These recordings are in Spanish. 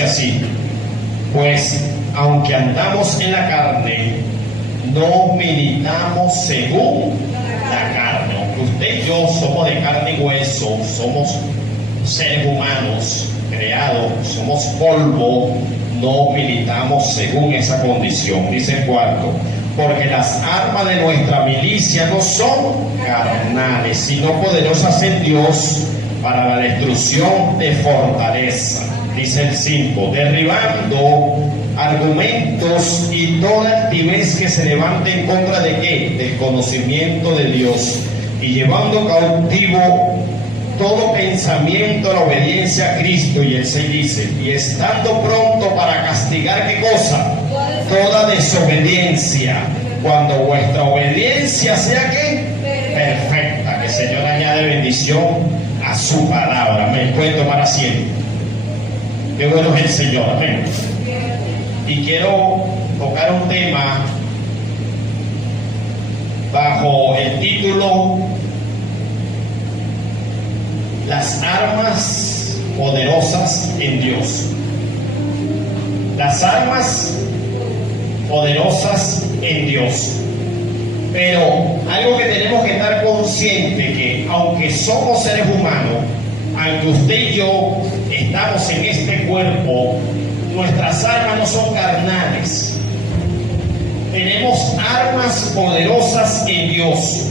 dice así: pues aunque andamos en la carne, no militamos según la carne. Aunque usted y yo somos de carne y hueso, somos seres humanos creados, somos polvo, no militamos según esa condición. Dice el cuarto: porque las armas de nuestra milicia no son carnales, sino poderosas en Dios para la destrucción de fortaleza. Dice el 5: derribando argumentos y toda altivez que se levante en contra de ¿qué? Del conocimiento de Dios, y llevando cautivo todo pensamiento a la obediencia a Cristo. Y el 6 dice: y estando pronto para castigar ¿qué cosa? Toda desobediencia, cuando vuestra obediencia sea ¿qué? Perfecta. Que el Señor añade bendición a su palabra. Amén. Pueden tomar asiento. Qué bueno es el Señor. Amén. Y quiero tocar un tema bajo el título: las armas poderosas en Dios. Las armas poderosas en Dios. Pero algo que tenemos que estar conscientes, que aunque somos seres humanos, aunque usted y yo estamos en este cuerpo, nuestras armas no son carnales. Tenemos armas poderosas en Dios,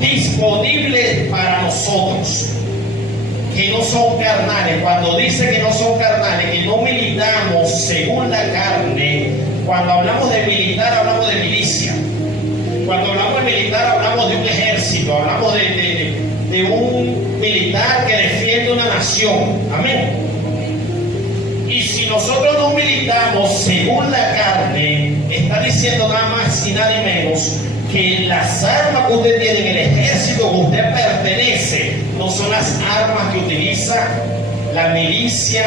disponibles para nosotros, que no son carnales. Cuando dice que no son carnales, que no militamos según la carne. Cuando hablamos de militar, hablamos de milicia. Cuando hablamos de militar, hablamos de un ejército, hablamos de un militar que defiende una nación. Amén. Y si nosotros no militamos según la carne, está diciendo nada más y nada menos que las armas que usted tiene en el ejército que usted pertenece no son las armas que utiliza la milicia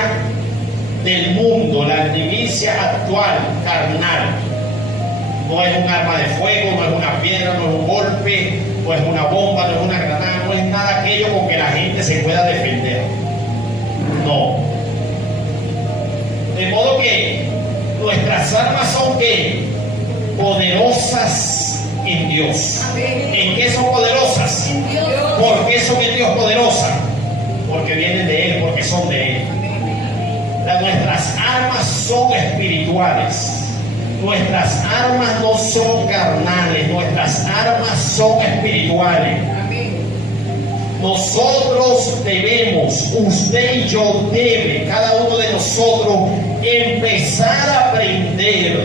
del mundo, la milicia actual, carnal. No es un arma de fuego, no es una piedra, no es un golpe, no es una bomba, no es una granada, no es nada aquello con que la gente se pueda defender. No. De modo que nuestras armas son ¿qué? Poderosas en Dios. ¿En qué son poderosas? ¿Por qué son en Dios poderosas? Porque vienen de Él, porque son de Él. Nuestras armas son espirituales. Nuestras armas no son carnales, nuestras armas son espirituales. Nosotros debemos, usted y yo debe, cada uno de nosotros, empezar a aprender,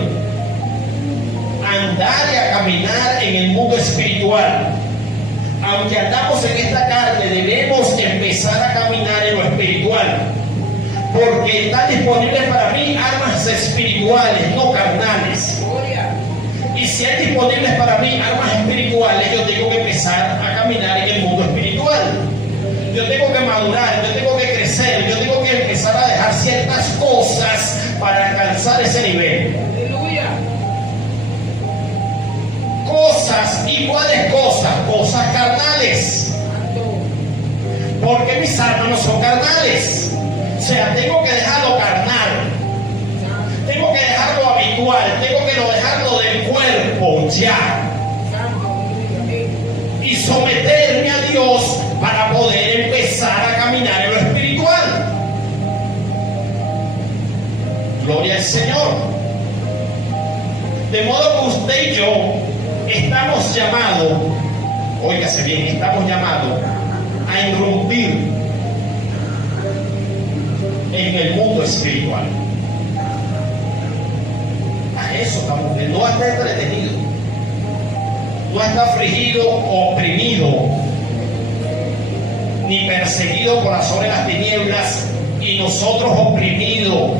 a andar y a caminar en el mundo espiritual. Aunque andamos en esta carne, debemos empezar a caminar en lo espiritual, porque están disponibles para mí armas espirituales, no carnales. Y si hay disponibles para mí armas espirituales, yo tengo que empezar a caminar en el mundo espiritual. Yo tengo que madurar, yo tengo que crecer, yo tengo que empezar a dejar ciertas cosas para alcanzar ese nivel. Cosas, iguales cosas, cosas carnales. Porque mis armas no son carnales. O sea, tengo que dejar lo carnal, tengo que dejar lo habitual, tengo que dejarlo del cuerpo ya, y someterme a Dios para poder empezar a caminar en lo espiritual. Gloria al Señor. De modo que usted y yo estamos llamados, óigase bien, estamos llamados a irrumpir en el mundo espiritual. A eso estamos, no está entretenido, no está afligido, oprimido, ni perseguido por sobre las tinieblas y nosotros oprimidos.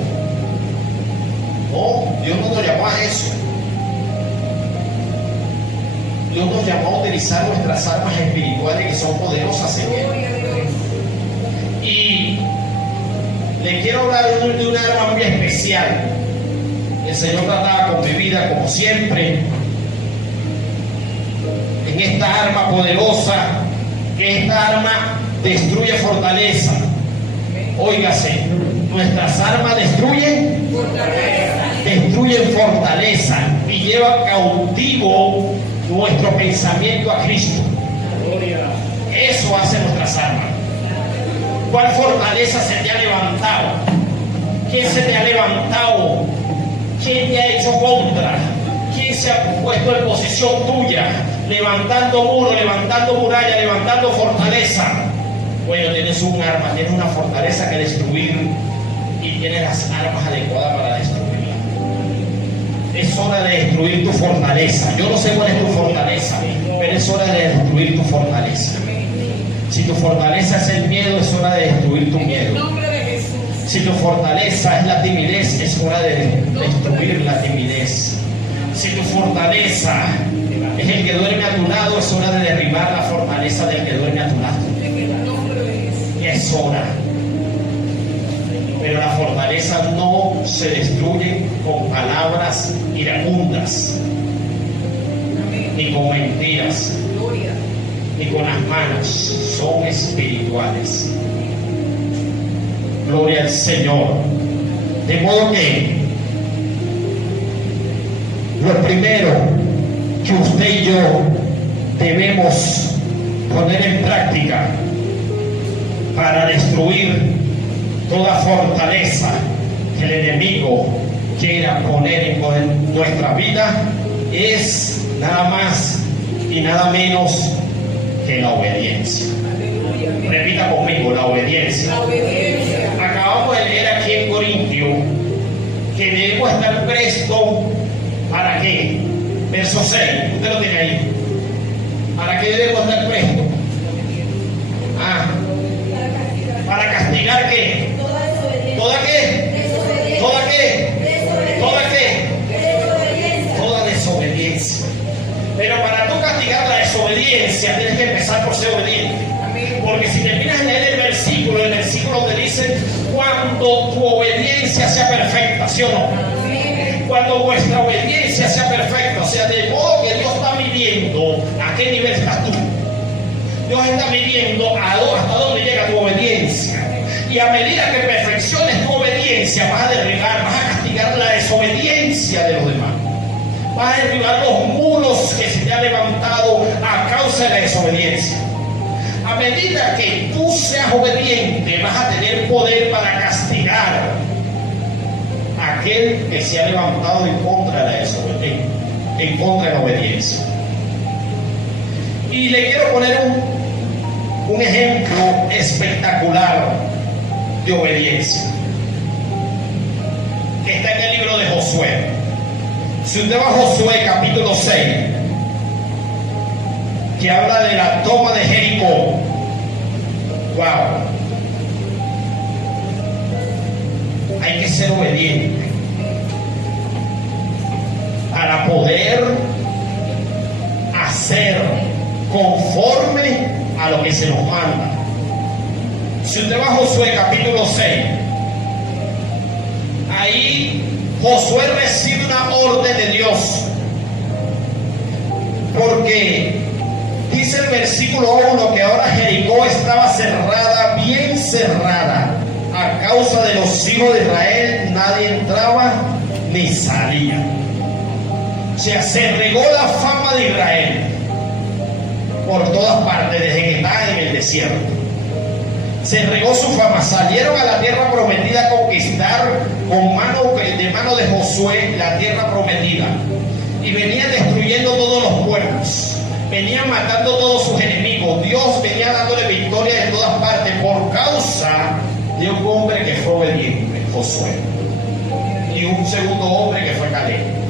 No, Dios no nos llamó a eso. Dios nos llamó a utilizar nuestras armas espirituales que son poderosas en Él. Y le quiero hablar de un arma muy especial. El Señor trataba con mi vida como siempre en esta arma poderosa, que esta arma destruye fortaleza. Óigase, Nuestras armas destruyen fortaleza y llevan cautivo nuestro pensamiento a Cristo. Eso hace nuestras armas. ¿Cuál fortaleza se te ha levantado? ¿Quién se te ha levantado? ¿Quién te ha hecho contra? ¿Quién se ha puesto en posición tuya? Levantando muros, levantando murallas, levantando fortaleza. Bueno, tienes un arma, tienes una fortaleza que destruir y tienes las armas adecuadas para destruirla. Es hora de destruir tu fortaleza. Yo no sé cuál es tu fortaleza, pero es hora de destruir tu fortaleza. Si tu fortaleza es el miedo, es hora de destruir tu miedo. Si tu fortaleza es la timidez, es hora de destruir la timidez. Si tu fortaleza es el que duerme a tu lado, es hora de derribar la fortaleza del que duerme a tu lado. Y es hora. Pero la fortaleza no se destruye con palabras iracundas, ni con mentiras, ni con las manos. Son espirituales. Gloria al Señor. De modo que lo primero que usted y yo debemos poner en práctica para destruir toda fortaleza que el enemigo quiera poner en nuestra vida es nada más y nada menos que la obediencia. Repita conmigo, la obediencia. Acabamos de leer aquí en Corintio que debemos estar prestos. ¿Para qué? Verso 6, usted lo tiene ahí. ¿Para qué debemos estar prestos? ¿Para castigar qué? ¿Toda qué? ¿Toda qué? ¿Toda qué? Toda desobediencia. Pero para tú castigar la desobediencia tienes que empezar por ser obediente. Porque si terminas de leer el versículo donde dice cuando tu obediencia sea perfecta, ¿sí o no? Cuando vuestra obediencia sea perfecta, o sea, de modo que Dios está midiendo a qué nivel estás tú. Dios está midiendo hasta dónde llega tu obediencia. Y a medida que perfecciones tu obediencia, vas a derribar, vas a castigar la desobediencia de los demás. Vas a derribar los muros que se te han levantado a causa de la desobediencia. A medida que tú seas obediente, vas a tener poder para castigar a aquel que se ha levantado en contra de la desobediencia, en contra de la obediencia. Y le quiero poner un ejemplo espectacular de obediencia que está en el libro de Josué. Si usted va a Josué capítulo 6, que habla de la toma de Jericó, wow, hay que ser obediente para poder hacer conforme a lo que se nos manda. Si usted va a Josué capítulo 6, ahí Josué recibe una orden de Dios, porque dice el versículo 1 que ahora Jericó estaba cerrada, bien cerrada, a causa de los hijos de Israel, nadie entraba ni salía. O sea, se regó la fama de Israel por todas partes, desde que estaban en el desierto. Se regó su fama, salieron a la tierra prometida a conquistar de mano de Josué la tierra prometida, y venían destruyendo todos los pueblos, venían matando todos sus enemigos. Dios venía dándole victoria de todas partes por causa de un hombre que fue obediente, Josué, y un segundo hombre que fue Caleb.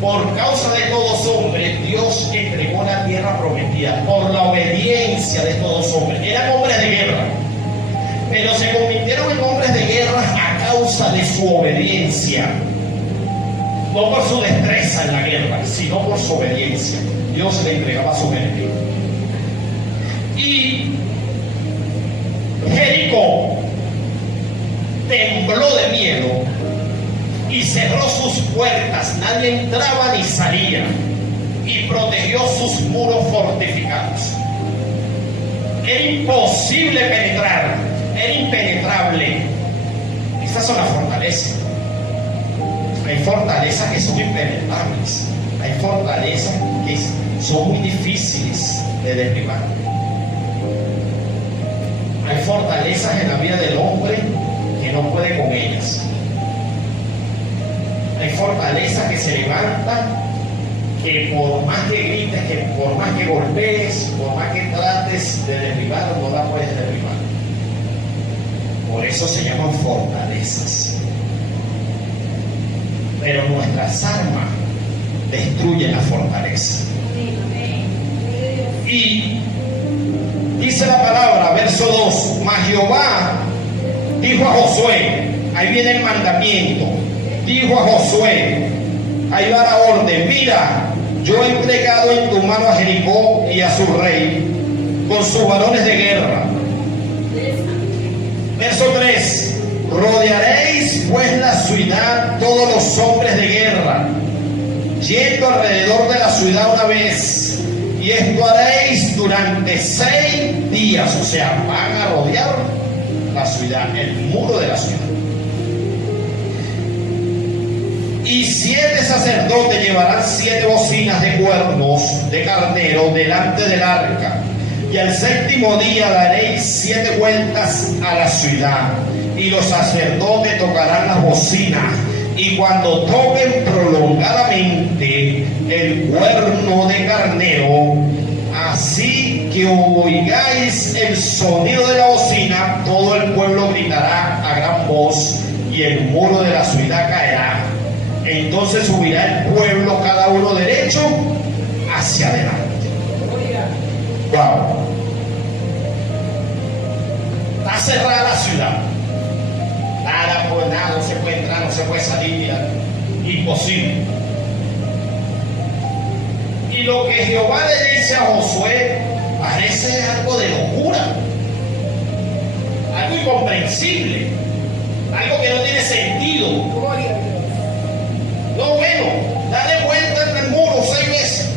Por causa de estos dos hombres, Dios entregó la tierra prometida, por la obediencia de estos dos hombres. Eran hombres de guerra, pero se convirtieron en hombres de guerra a causa de su obediencia. No por su destreza en la guerra, sino por su obediencia. Dios le entregaba a sus enemigos. Y Jericó tembló de miedo y cerró sus puertas, nadie entraba ni salía, y protegió sus muros fortificados. Era imposible penetrar, era impenetrable. Estas son las fortalezas. Hay fortalezas que son impenetrables. Hay fortalezas que son muy difíciles de derribar. Hay fortalezas en la vida del hombre que no puede con ellas. Hay fortalezas que se levantan, que por más que grites, que por más que golpees, por más que trates de derribar, no la puedes derribar. Por eso se llaman fortalezas. Pero nuestras armas destruyen la fortaleza. Y dice la palabra, verso 2, mas Jehová dijo a Josué, ahí viene el mandamiento, dijo a Josué, ahí va la orden, mira, yo he entregado en tu mano a Jericó y a su rey, con sus varones de guerra. Verso 3, rodearéis pues la ciudad todos los hombres de guerra, yendo alrededor de la ciudad una vez, y esto haréis durante 6 días, o sea, van a rodear la ciudad, el muro de la ciudad. Y 7 sacerdotes llevarán 7 bocinas de cuernos de carnero delante del arca, y al 7º día daréis 7 vueltas a la ciudad, y los sacerdotes tocarán las bocinas, y cuando toquen prolongadamente el cuerno de carnero, así que oigáis el sonido de la bocina, todo el pueblo gritará a gran voz, y el muro de la ciudad caerá. Entonces subirá el pueblo cada uno derecho hacia adelante. Wow. Está cerrada la ciudad. Nada, pues nada, no se puede entrar, no se puede salir, imposible. Y lo que Jehová le dice a Josué parece algo de locura, algo incomprensible, algo que no tiene sentido. No, bueno, dale vuelta en el muro 6 veces,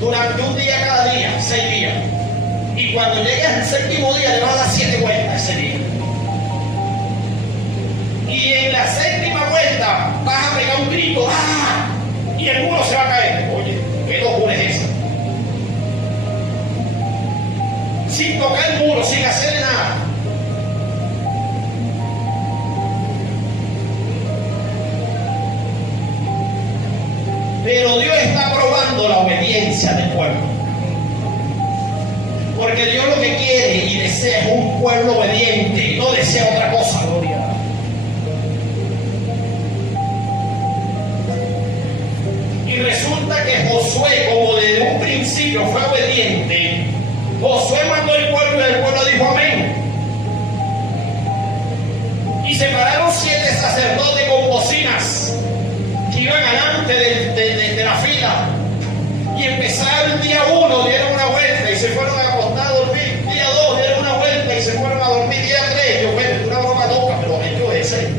durante un día cada día, 6 días. Y cuando llegues al 7º día le vas a dar 7 vueltas ese día. Y en la 7ª vuelta vas a pegar un grito, ¡ah! Y el muro se va a caer. Oye, ¿qué locura es esa? Sin tocar el muro, sin hacerle nada. Pero Dios está probando la obediencia del pueblo. Porque Dios lo que quiere y desea es un pueblo obediente, no desea otra cosa. Gloria. Y resulta que Josué, como desde un principio fue obediente, Josué mandó al pueblo y el pueblo dijo amén. Y separaron 7 sacerdotes con bocinas que iban delante de la fila, y empezaron día 1, dieron una vuelta y se fueron a acostar a dormir. Día 2 dieron una vuelta y se fueron a dormir. Día 3, yo, bueno, es una broma loca, pero hay que obedecer.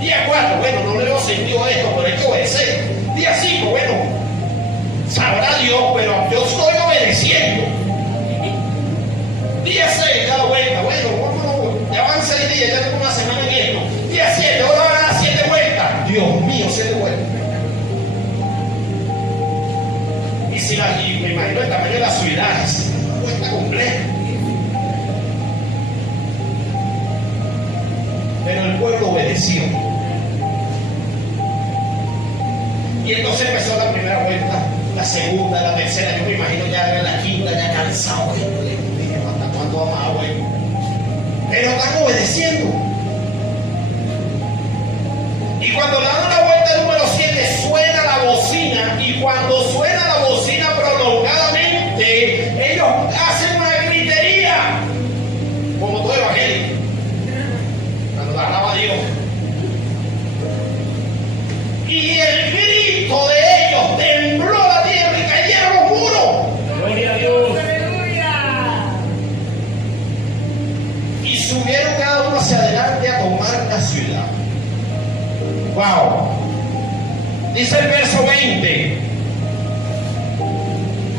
Día 4, bueno, no le hemos sentido esto, pero hay que obedecer. Día 5, bueno, sabrá Dios, pero yo estoy obedeciendo. Día 6, da la vuelta, bueno, ya van 6 días, ya tengo una semana en esto. Día 7, ahora van a dar 7 vueltas. Dios mío, 7 vueltas. Y me imagino el tamaño de la ciudad, es una vuelta completa. Pero el pueblo obedeció. Y entonces empezó la primera vuelta, la segunda, la tercera, yo me imagino ya en la quinta, ya cansado. ¿Hasta cuándo vamos a volver? Pero están obedeciendo. Y cuando le dan la vuelta número 7, suena la bocina, y cuando suena la bocina prolongadamente, ellos hacen una gritería, como todo evangélico, cuando la alaba a Dios. Y el grito de ellos tembló la tierra y cayeron los muros. Gloria a Dios. Aleluya. Y subieron cada uno hacia adelante a tomar la ciudad. Wow. Dice el verso 20.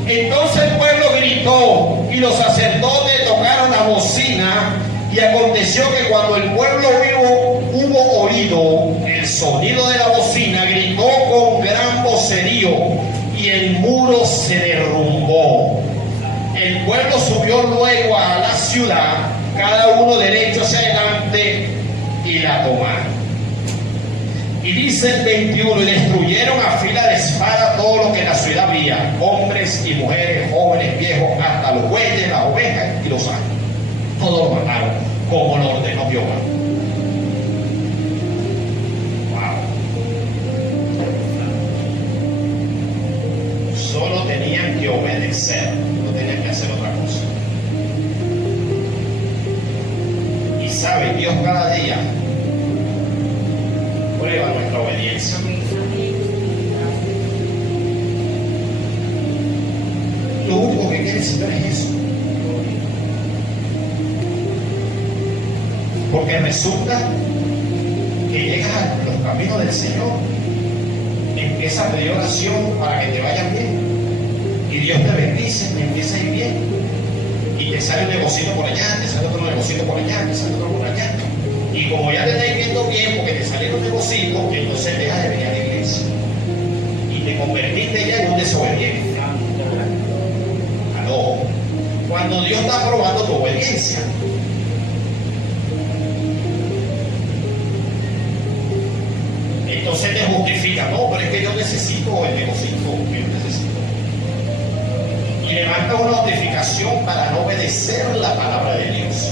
Entonces el pueblo gritó y los sacerdotes tocaron la bocina Y aconteció que cuando el pueblo hubo oído el sonido de la bocina, gritó con gran vocerío, y el muro se derrumbó. El pueblo subió luego a la ciudad, cada uno derecho hacia adelante, y la tomaron. Y dice el 21, y destruyeron a fila de espada todo lo que en la ciudad había, hombres y mujeres, jóvenes, viejos, hasta los bueyes, las ovejas y los asnos. Todos lo mataron, como lo ordenó Jehová. Wow. Solo tenían que obedecer, no tenían que hacer otra cosa. Y sabe, Dios cada día prueba nuestra obediencia. Lo único que quiere el Señor es eso. Porque resulta que llegas a los caminos del Señor, empiezas a pedir oración para que te vayan bien, y Dios te bendice, te empieza a ir bien, y te sale un negocito por allá, te sale otro negocito por allá, te sale otro por allá. Y como ya te estás viendo bien, porque te salieron negocios, entonces dejas de venir a la iglesia. Y te convertiste ya en un desobediente. Aló. Cuando Dios está probando tu obediencia. Entonces te justifica, no, pero es que yo necesito el negocio, que yo necesito. Y levanta una justificación para no obedecer la palabra de Dios.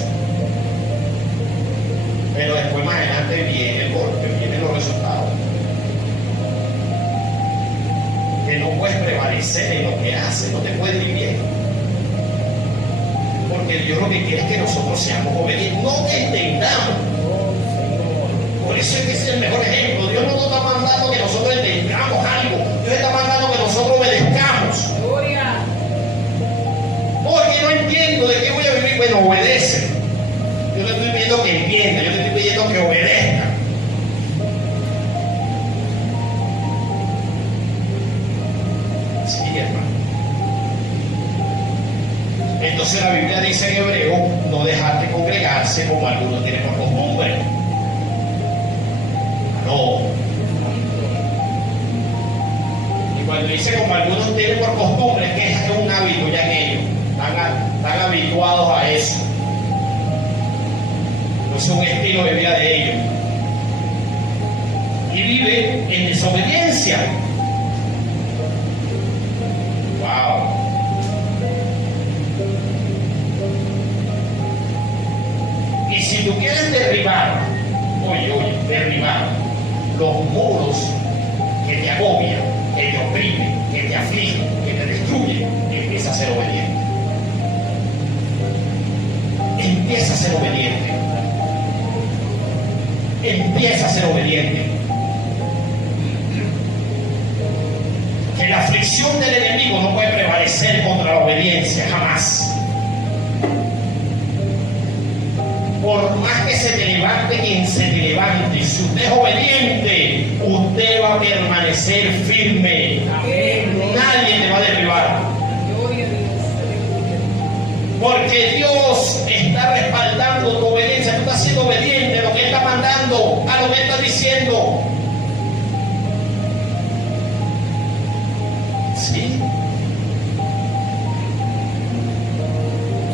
Pero después más adelante viene el golpe, vienen los resultados. Que no puedes prevalecer en lo que haces, no te puedes ir bien. Porque Dios lo que quiere es que nosotros seamos obedientes, no que entendamos. Por eso es que ese es el mejor ejemplo. Dios no nos está mandando que nosotros entendamos algo, Dios está mandando que nosotros obedezcamos. Porque no entiendo de qué voy a vivir, bueno, obedece. Yo le estoy pidiendo que entienda, yo le estoy pidiendo que obedezca. Sí, hermano. Entonces la Biblia dice en Hebreo, no dejar de congregarse como algunos tienen por costumbre. No. Y cuando dice como algunos tienen por costumbre, es que es un hábito ya que ellos están habituados a eso. Es un estilo de vida de ellos. Y vive en desobediencia. Wow. Y si tú quieres derribar, derribar los muros que te agobian, que te oprimen, que te afligen, que te destruyen, empieza a ser obediente. Empieza a ser obediente. Empieza a ser obediente. Que la aflicción del enemigo no puede prevalecer contra la obediencia, jamás. Por más que se te levante quien se te levante, si usted es obediente, usted va a permanecer firme. Nadie te va a derribar. Porque Dios está respaldando tu obediencia. Tú estás siendo obediente a lo que Él está mandando, a lo que Él está diciendo. ¿Sí?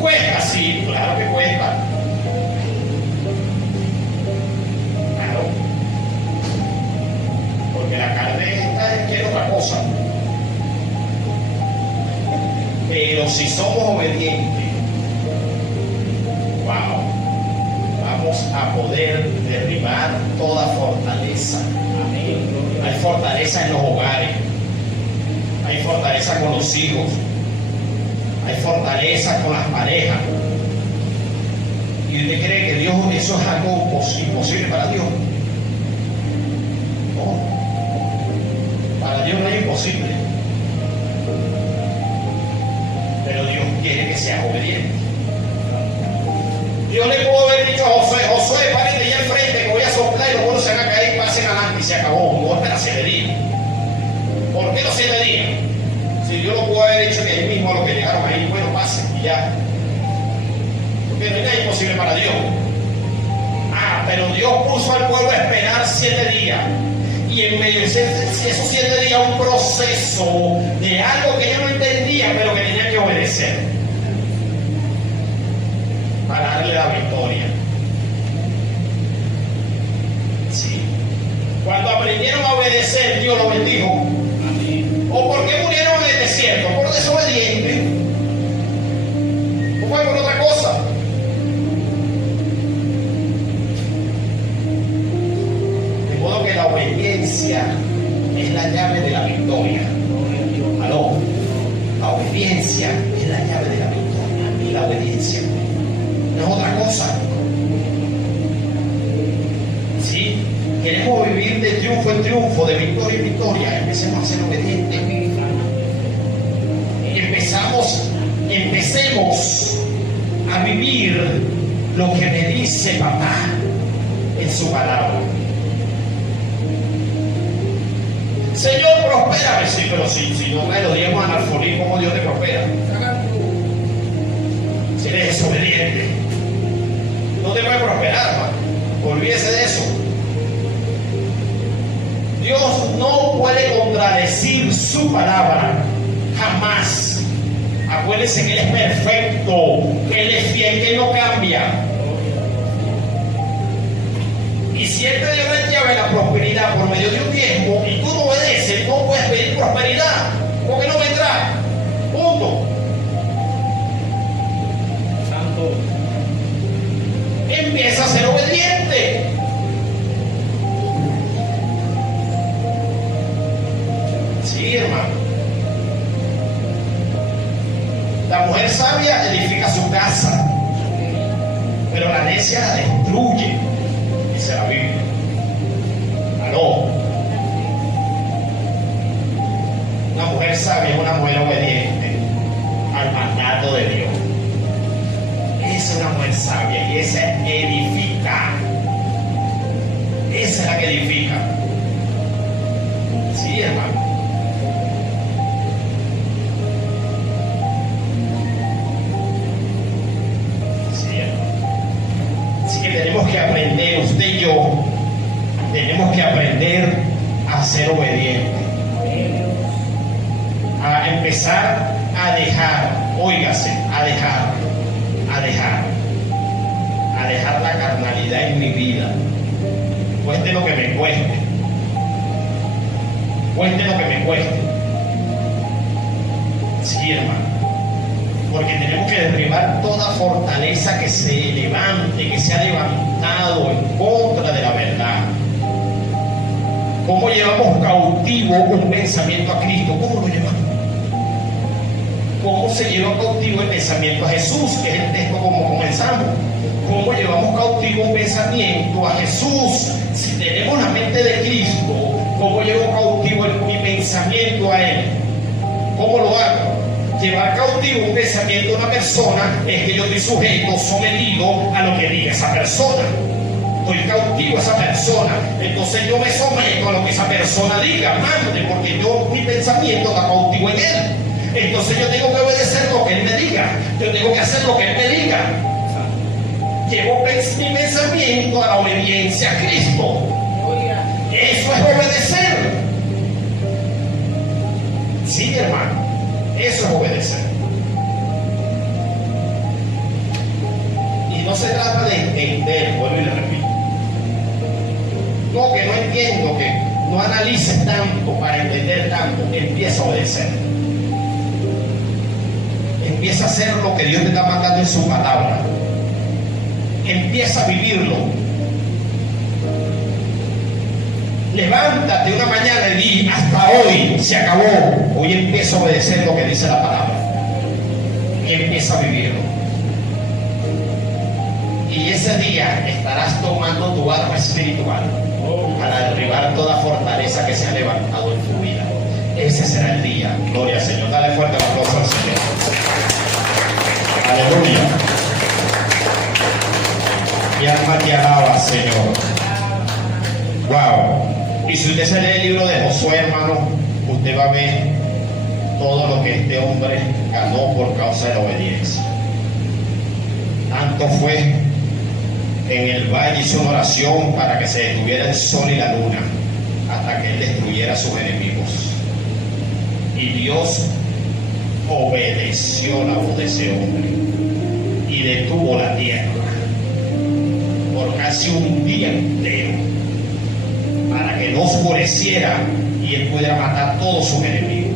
Cuesta, sí, claro que cuesta. Claro. Porque la carne esta quiere otra cosa. Pero si somos obedientes, wow, vamos a poder derribar toda fortaleza. Amén. Hay fortaleza en los hogares, hay fortaleza con los hijos, hay fortaleza con las parejas. ¿Y usted cree que Dios, eso es algo imposible para Dios? No. Para Dios no es imposible. Pero Dios quiere que seas obediente. Dios le pudo haber dicho a Josué, párate allá al frente que voy a soplar y los buenos se van a caer y pasen adelante y se acabó. No espera 7 días. ¿Por qué los 7 días? Si Dios lo pudo haber dicho que él mismo a los que llegaron ahí, bueno, pasen y ya. Porque no hay nada imposible para Dios. pero Dios puso al pueblo a esperar 7 días. Y en medio de esos 7 días, un proceso de algo que ellos no entendían, pero que tenían que obedecer para darle la victoria. Sí. Cuando aprendieron a obedecer, Dios los bendijo. ¿O por qué murieron en el desierto? Por desobedientes. ¿O fue por otra cosa? De modo que la obediencia es la llave de la victoria. ¿Aló? La obediencia es la llave de la victoria. Y la obediencia no es otra cosa. ¿Sí? Queremos vivir de triunfo en triunfo, de victoria en victoria. Empecemos a ser obedientes. Empecemos a vivir lo que me dice papá en su palabra. Señor, prospérame. Sí, pero si no trae los diezmos al alfolí, ¿cómo Dios te prospera? Si eres desobediente, no te puede prosperar, hermano. Olvídese de eso. Dios no puede contradecir su palabra, jamás. Acuérdense que Él es perfecto, que Él es fiel, que Él no cambia. Y si Él te dio la prosperidad por medio de un diezmo y tú no obedeces, no puedes pedir prosperidad, porque no vendrá. Punto. Santo. Empieza a ser obediente. Sí, hermano. La mujer sabia edifica su casa, pero la necia la destruye, dice la Biblia. ¿Aló? Una mujer sabia es una mujer obediente al mandato de Dios. Esa es una mujer sabia y esa edifica. Esa es la que edifica. Sí, hermano. Tenemos que aprender, usted y yo, tenemos que aprender a ser obedientes, a empezar a dejar, óigase, a dejar la carnalidad en mi vida, cueste lo que me cueste, sí, hermano. Porque tenemos que derribar toda fortaleza que se levante, que se ha levantado en contra de la verdad. ¿Cómo llevamos cautivo un pensamiento a Cristo? ¿Cómo lo llevamos? ¿Cómo se lleva cautivo el pensamiento a Jesús? Que es el texto como comenzamos. ¿Cómo llevamos cautivo un pensamiento a Jesús? Si tenemos la mente de Cristo, ¿cómo llevo cautivo mi pensamiento a Él? ¿Cómo lo hago? Llevar cautivo un pensamiento de una persona es que yo estoy sujeto, sometido a lo que diga esa persona. Estoy cautivo a esa persona. Entonces yo me someto a lo que esa persona diga, amante, porque mi pensamiento está cautivo en él. Entonces yo tengo que obedecer lo que él me diga. Yo tengo que hacer lo que él me diga. Llevo mi pensamiento a la obediencia a Cristo. Eso es obedecer. Sí, hermano. Eso es obedecer. Y no se trata de entender, vuelvo y le repito. No, que no entiendo, que no analices tanto para entender tanto. Empieza a obedecer. Empieza a hacer lo que Dios te está mandando en su palabra. Empieza a vivirlo. Levántate una mañana y di, hasta hoy se acabó. Hoy empiezo a obedecer lo que dice la palabra. Y empieza a vivirlo. Y ese día estarás tomando tu arma espiritual para derribar toda fortaleza que se ha levantado en tu vida. Ese será el día. Gloria al Señor. Dale fuerte la aplauso al Señor. Aleluya. Mi alma te alaba, Señor. Wow. Y si usted se lee el libro de Josué, hermano, usted va a ver todo lo que este hombre ganó por causa de la obediencia. Tanto fue En el valle hizo una oración para que se detuviera el sol y la luna hasta que él destruyera a sus enemigos. Y Dios obedeció la voz de ese hombre y detuvo la tierra por casi un día entero para que no oscureciera y él pudiera matar a todos sus enemigos.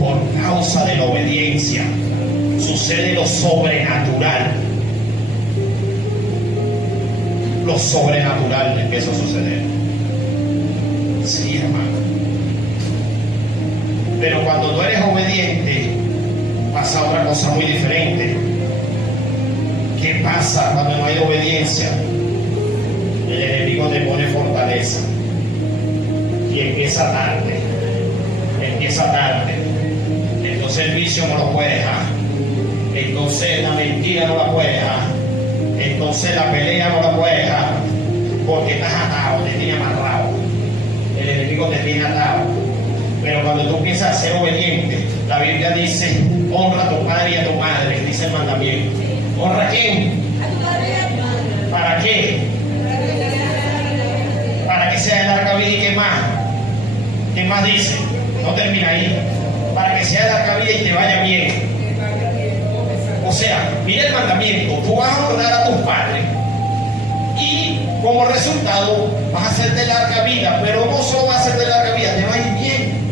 Por causa de la obediencia sucede lo sobrenatural. Lo sobrenatural empieza a suceder. Sí, hermano. Pero cuando no eres obediente, pasa otra cosa muy diferente. ¿Qué pasa cuando no hay obediencia? El enemigo te pone fortaleza. Y empieza tarde. Entonces el vicio no lo puede dejar. Entonces la mentira no la puede dejar. Entonces la pelea no la puede dejar. Porque estás atado, te tiene amarrado. El enemigo te tiene atado. Pero cuando tú empiezas a ser obediente, la Biblia dice, honra a tu padre y a tu madre, dice el mandamiento. ¿Honra a quién? A tu padre y a tu madre. ¿Para qué? Para que sea de larga vida y qué más. ¿Qué más dice? No termina ahí. Para que sea de larga vida y te vaya bien. O sea, mira el mandamiento. Tú vas a honrar a tus padres y como resultado vas a ser de larga vida. Pero no solo vas a ser de larga vida, te va a ir bien.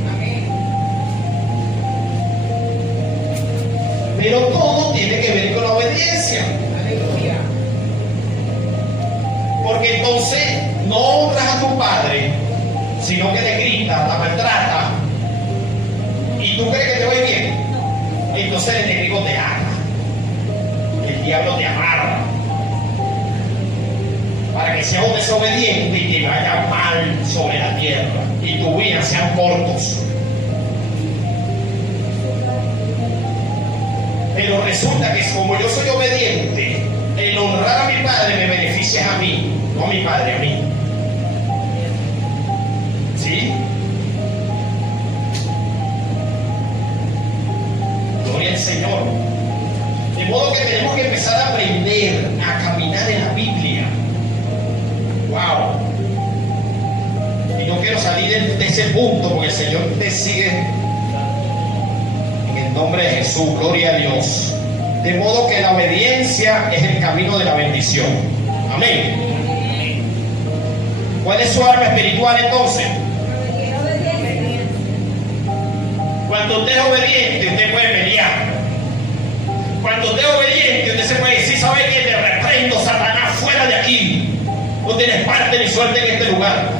Pero todo tiene que ver con la obediencia. Aleluya. Porque entonces no honras a tu padre, sino que le gritas, la maltratas, y tú crees que te va bien. Entonces el enemigo te ata, el diablo te amarra, para que seas un desobediente y te vaya mal sobre la tierra, y tu vida sean cortos. Pero resulta que como yo soy obediente, el honrar a mi padre me beneficia a mí, no a mi padre, a mí. ¿Sí? Gloria al Señor. De modo que tenemos que empezar a aprender a caminar en la Biblia. ¡Wow! Y no quiero salir de ese punto porque el Señor te sigue. En el nombre de Jesús, gloria a Dios. De modo que la obediencia es el camino de la bendición. Amén. ¿Cuál es su arma espiritual entonces? Cuando usted es obediente, usted puede pelear. Cuando usted es obediente, usted se puede decir, ¿sabe qué? Te reprendo, Satanás, fuera de aquí. No tienes parte ni suerte en este lugar.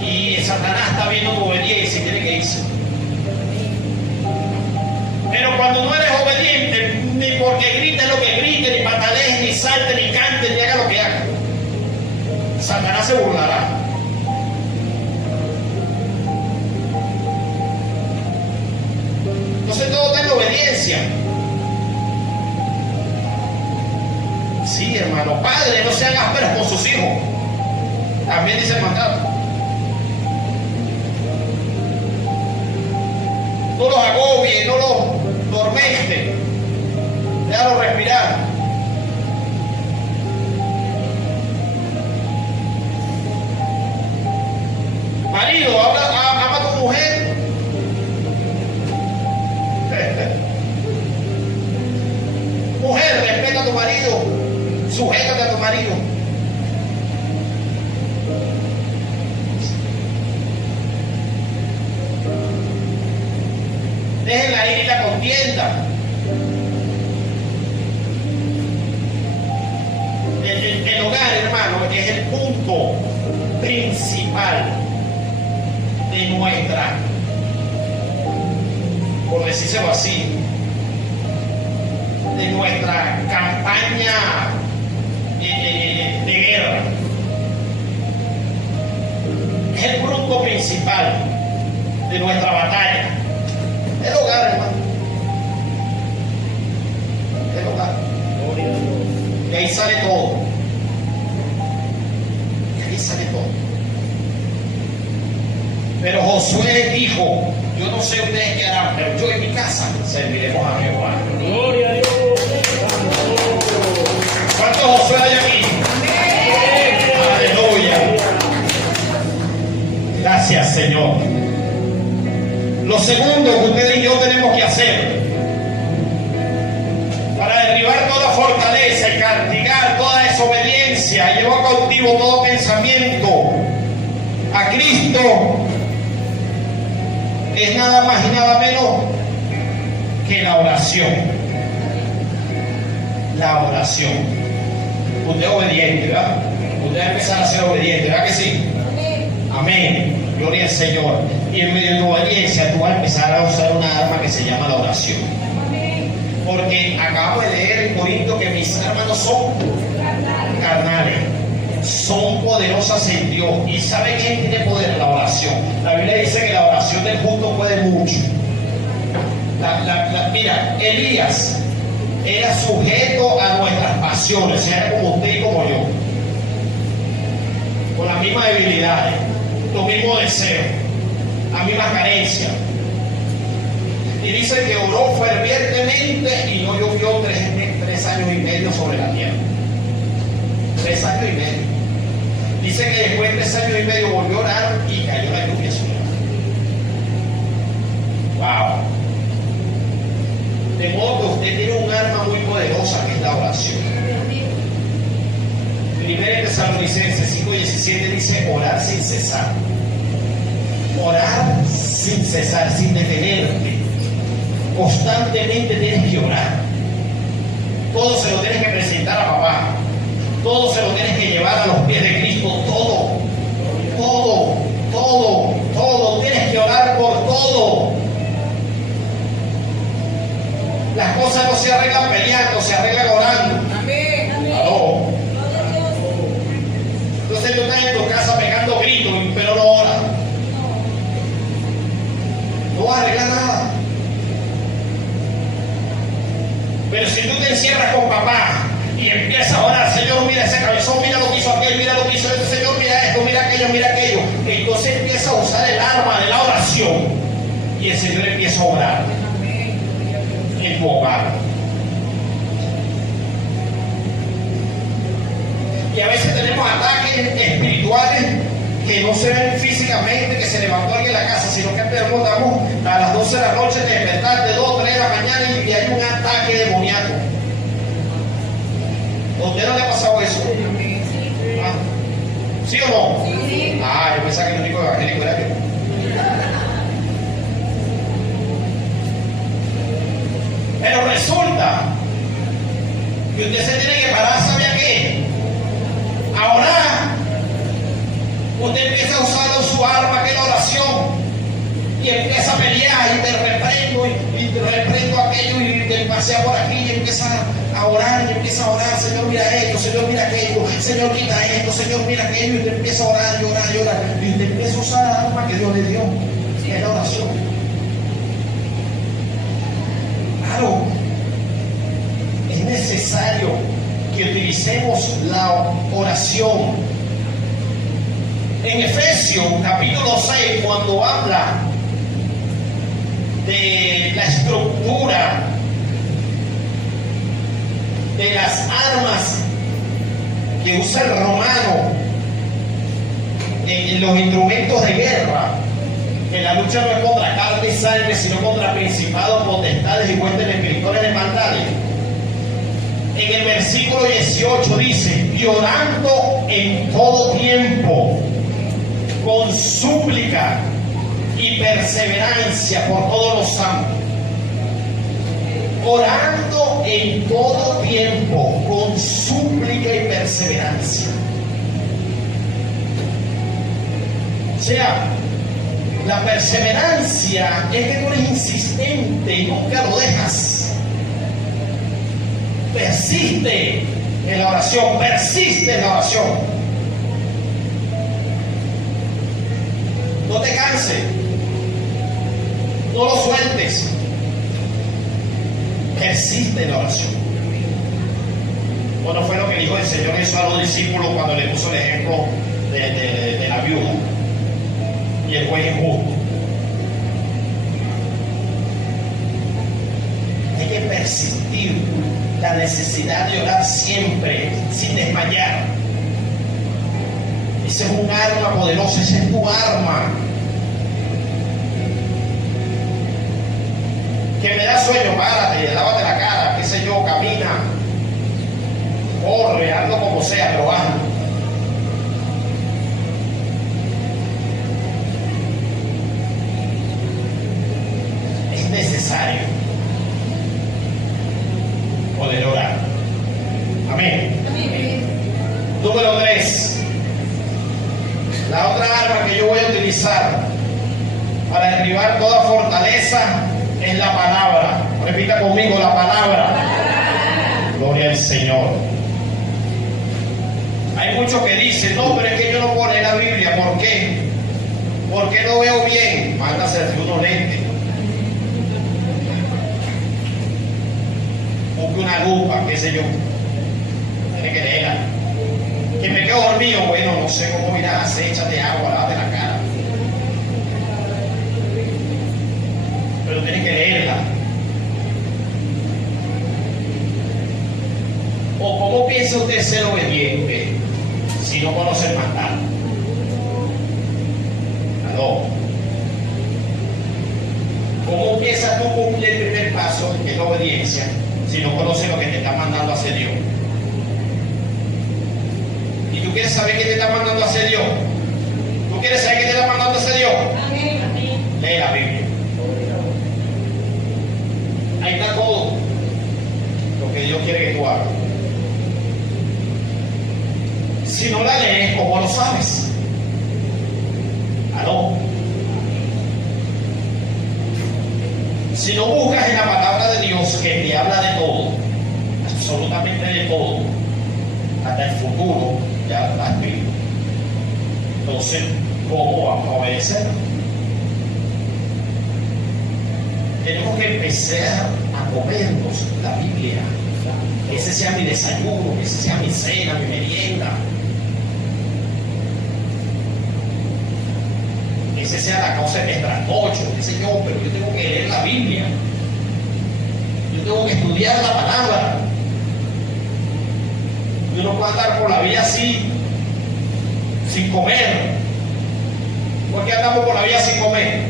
Y Satanás está viendo tu obediencia y tiene que irse. Pero cuando no eres obediente, ni porque grites lo que grites, ni patalees, ni saltes, ni cantes, ni haga lo que haga, Satanás se burlará. Entonces todo está en obediencia. Sí, hermano. Padre, no sean ásperos con sus hijos. También dice el mandato. No los agobies, no los tormentes. Déjalo respirar. Marido, ama a tu mujer. Mujer, respeta a tu marido. Sujétate a tu marido. Dejen la ira y la contienda. El hogar, hermano, es el punto principal de nuestra, por decírselo así, de nuestra campaña de guerra. Es el punto principal de nuestra batalla. El hogar, hermano. El hogar. De ahí sale todo. De ahí sale todo. Pero Josué dijo, yo no sé ustedes qué harán, pero yo en mi casa serviremos a Jehová. Gloria a Dios. ¿Cuántos Josué hay aquí? Gracias, Señor. Lo segundo que usted y yo tenemos que hacer para derribar toda fortaleza y castigar toda desobediencia y llevar cautivo todo pensamiento a Cristo es nada más y nada menos que la oración. La oración. Usted es obediente, ¿verdad? Usted va a empezar a ser obediente, ¿verdad que sí? Amén. Gloria al Señor. Y en medio de tu obediencia tú vas a empezar a usar una arma que se llama la oración. Porque acabamos de leer en Corinto que mis armas no son carnales, son poderosas en Dios. ¿Y sabe quién tiene poder? La oración. La Biblia dice que la oración del justo puede mucho. Mira, Elías era sujeto a nuestras pasiones, era como usted y como yo, con las mismas debilidades, los mismos deseos, las mismas carencias. Y dice que oró fervientemente y no llovió 3 años y medio sobre la tierra. 3 años y medio. Dice que después de 3 años y medio volvió a orar y cayó la lluvia sobre la tierra. Wow. De modo que usted tiene un arma muy poderosa que es la oración. 1 Tesalonicenses 5:17 dice orar sin cesar. Orar sin cesar, sin detenerte. Constantemente tienes que orar. Todo se lo tienes que presentar a papá. Todo se lo tienes que llevar a los pies de Cristo. Todo. Tienes que orar por todo. Las cosas no se arreglan peleando, se arreglan orando. Amén. ¿Aló? Entonces tú estás en tu casa pegando gritos, pero no oras. No vas a arreglar nada. Pero si tú te encierras con papá y empiezas a orar, Señor, mira ese cabezón, mira lo que hizo aquel, mira lo que hizo este, Señor, mira esto, mira aquello, entonces empieza a usar el arma de la oración y el Señor empieza a orar en tu hogar. Y a veces tenemos ataques espirituales que no se ven físicamente, que se levantó alguien en la casa, sino que estamos a las 12 de la noche de despertar de 2, 3 de la mañana y hay un ataque demoníaco. ¿A usted no le ha pasado eso? ¿Ah? ¿Sí o no? Sí. Ah, yo pensaba que el único evangélico era que... Pero resulta que usted se tiene que parar, ¿sabe a qué? A orar. Usted empieza a usar su arma, que es la oración, y empieza a pelear y te reprendo y te reprendo aquello y te pasea por aquí y empieza a orar y empieza a orar. Señor, mira esto, Señor, mira aquello, Señor, quita esto, Señor, mira aquello, y te empieza a orar y orar y orar y te empieza a usar la arma que Dios le dio, que es la oración. Claro, es necesario que utilicemos la oración. En Efesios capítulo 6, cuando habla de la estructura de las armas que usa el romano en los instrumentos de guerra, que la lucha no es contra carne y sangre, sino contra principados, potestades y huestes espirituales de maldades. En el versículo 18 dice: y orando en todo tiempo, con súplica y perseverancia por todos los santos. Orando en todo tiempo, con súplica y perseverancia. O sea, la perseverancia es que tú eres insistente y nunca lo dejas. Persiste en la oración, persiste en la oración. No te canses, no lo sueltes, persiste en la oración. Bueno, fue lo que dijo el Señor Jesús a los discípulos cuando le puso el ejemplo de la viuda y el juez injusto. Hay que persistir, la necesidad de orar siempre, sin desmayar. Ese es un arma poderosa, esa es tu arma. Que me da sueño, párate, lávate la cara, qué sé yo, camina, corre, hazlo como sea, pero hazlo. Es necesario poder orar. Amén. Número 3. La otra arma que yo voy a utilizar para derribar toda fortaleza es la palabra. Repita conmigo, la palabra. Gloria al Señor. Hay muchos que dicen, no, pero es que yo no puedo leer la Biblia. ¿Por qué? Porque no veo bien. Manda a hacerse unos lentes. Busque una lupa, qué sé yo. Tiene que leerla. Que me quedo dormido, bueno, no sé cómo irás, échate agua, lávate la cara. Pero tienes que leerla. ¿O cómo piensa usted ser obediente si no conoce el mandato? ¿Aló? ¿Cómo piensas tú cumplir el primer paso, que es la obediencia, si no conoces lo que te está mandando a hacer Dios? ¿Y tú quieres saber qué te está mandando a hacer Dios? ¿Tú quieres saber qué te está mandando a hacer Dios? Lee la Biblia. Ahí está todo lo que Dios quiere que tú hagas. Si no la lees, ¿cómo lo sabes? ¿Aló? Si no buscas en la palabra de Dios que te habla de todo, absolutamente de todo, hasta el futuro, ya está escrito. Entonces, ¿cómo vamos a obedecer? Tenemos que empezar a comernos la Biblia. Que ese sea mi desayuno, que ese sea mi cena, mi merienda. Que ese sea la cosa de mi trasnocho, qué sé yo, pero yo tengo que leer la Biblia. Yo tengo que estudiar la palabra. Yo no puedo andar por la vida así, sin comer. ¿Por qué andamos por la vida sin comer?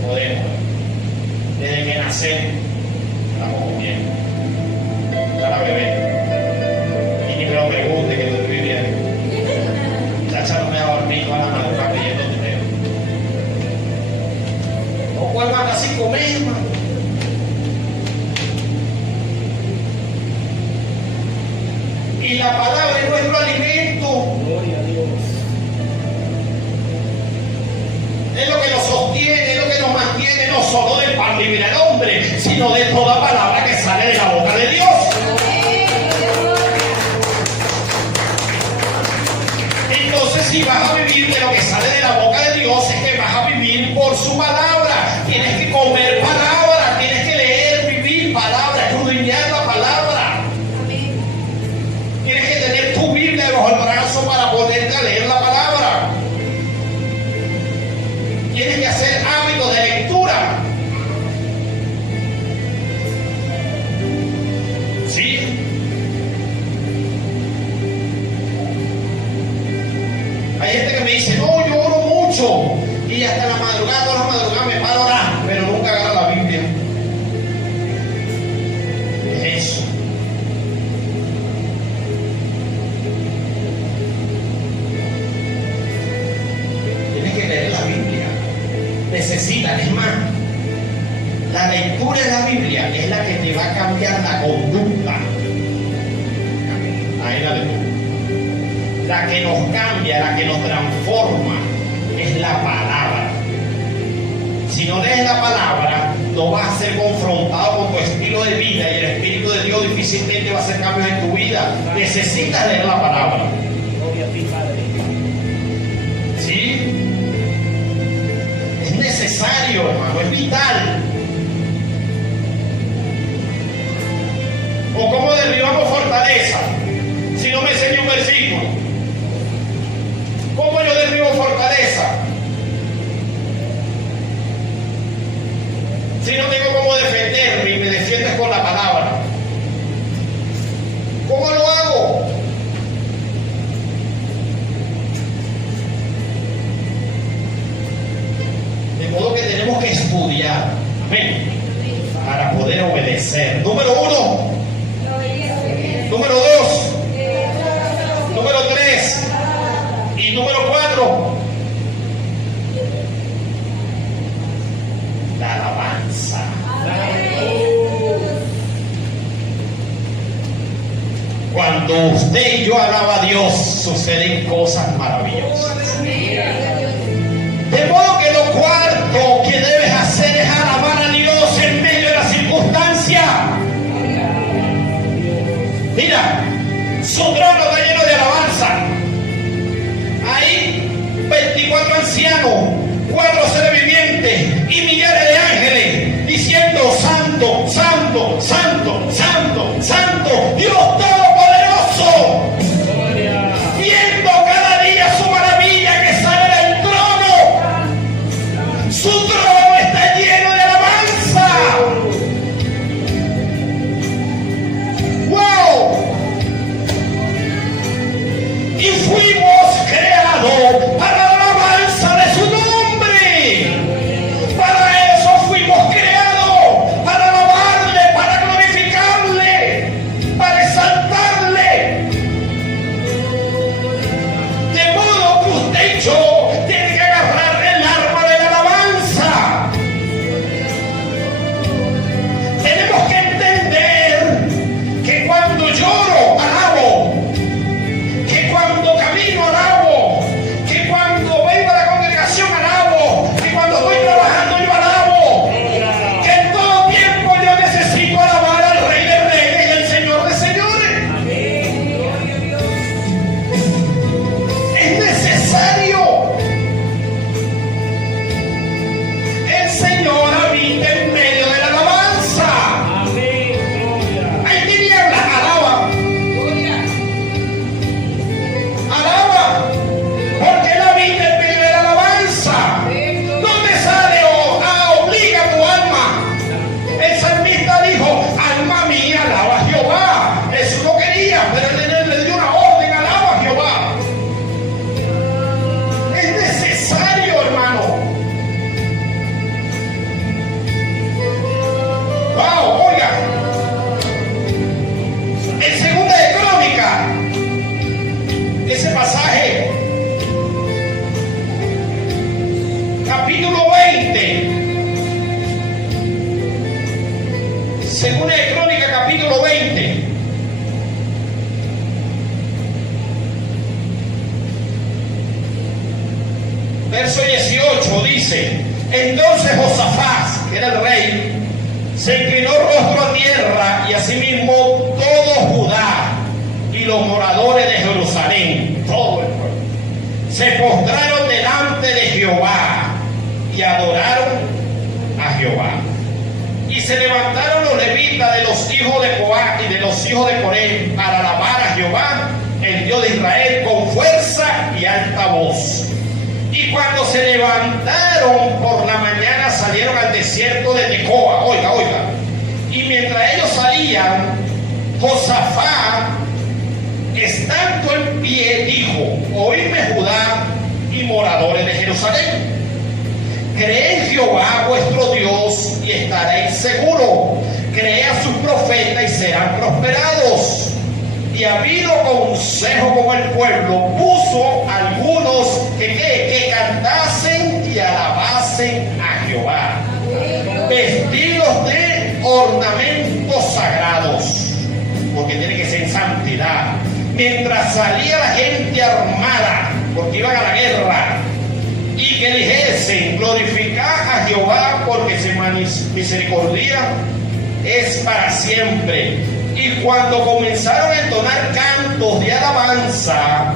No podemos. Desde que nacemos, estamos comiendo. Para beber. Y ni me lo pregunte que no estoy viviendo. Chacha no me va a dormir con la madrugada pidiendo dinero. No puedo andar sin comer, hermano. Y la palabra es nuestro alimento. Gloria a Dios. Es lo que nos sostiene, es lo que nos mantiene, no solo del pan vivirá el hombre, sino de toda palabra que sale de la boca de Dios. Entonces, si vas a vivir de lo que sale de la boca de Dios, es que vas a vivir por su palabra. Tienes que comer palabra, tienes que leer, vivir palabra, escudriñar la palabra. Tienes que tener tu Biblia debajo del brazo para ponerte a leer la palabra. Tienes que hacer hábito de lectura. ¿Sí? Hay gente que me dice, no, yo oro mucho. Y hasta la madrugada, toda la madrugada me paro a orar, pero nunca agarro la Biblia. ¿Qué es eso? Tienes que leer la Biblia. Necesitan, es más, la lectura de la Biblia es la que te va a cambiar la conducta. Ahí la lectura. La que nos cambia, la que nos transforma, es la palabra. Si no lees la palabra, no vas a ser confrontado con tu estilo de vida y el Espíritu de Dios difícilmente va a hacer cambios en tu vida. Necesitas leer la palabra. Gloria a ti, Padre. ¿Sí? Es necesario, hermano, es vital. ¿O cómo derribamos fortaleza? Si no me enseña un versículo. ¿Cómo yo derribo fortaleza? Si no tengo cómo defenderme y me defiendes con la palabra. ¿Cómo lo hago? usted y yo alaba a Dios, suceden cosas maravillosas. De modo que lo cuarto que debes hacer es alabar a Dios en medio de la circunstancia. Mira, su trono está lleno de alabanza. Hay 24 ancianos, 4 seres vivientes y millares de ángeles diciendo: Santo, Santo, Santo, Santo, Santo, Dios Todopoderoso. Viendo cada día su maravilla que sale del trono. Su trono está lleno de alabanza. ¡Wow! Y fuimos creados para la alabanza de su nombre. Para eso fuimos creados, para alabarle, para glorificarle, para exaltarle. De modo que usted y yo tiene que agarrar el arma de la alabanza. Tenemos que entender que cuando lloro, alabo. Que cuando camino, alabo. Que cuando vengo a la congregación, alabo. Que cuando estoy trabajando, yo alabo. Que en todo tiempo yo necesito alabar al Rey de Reyes y al Señor de Señores. Es necesario. El Señor habita en medio de la alabanza. Hay tinieblas, alaba. Alaba, porque Él habita en medio de la alabanza. ¿Dónde sale? Obliga tu alma. El salmista dijo: alma mía, alaba a Jehová. Eso no quería, pero Él le dio una orden: alaba a Jehová. Es necesario, hermano. Wow, oiga. En Segunda de Crónica, ese pasaje, capítulo 20. Segunda de Crónica, capítulo 20. Verso 18 dice: entonces Josafat, que era el rey, se inclinó rostro a tierra, y asimismo todo Judá y los moradores de Jerusalén, todo el pueblo, se postraron delante de Jehová y adoraron a Jehová. Y se levantaron los levitas de los hijos de Coat y de los hijos de Coré para alabar a Jehová, el Dios de Israel, con fuerza y alta voz. Y cuando se levantaron por la mañana, salieron al desierto de Tecoa. Oiga, oiga. Y mientras ellos salían, Josafat, estando en pie, dijo: oídme, Judá y moradores de Jerusalén. Creed en Jehová vuestro Dios y estaréis seguros. Creed a sus profetas y serán prosperados. Y habido consejo con el pueblo, puso algunos que cantasen y alabasen a Jehová, vestidos de ornamentos sagrados, porque tiene que ser en santidad. Mientras salía la gente armada, porque iban a la guerra, y que dijesen: glorificad a Jehová, porque su misericordia es para siempre. Y cuando comenzaron a entonar cantos de alabanza,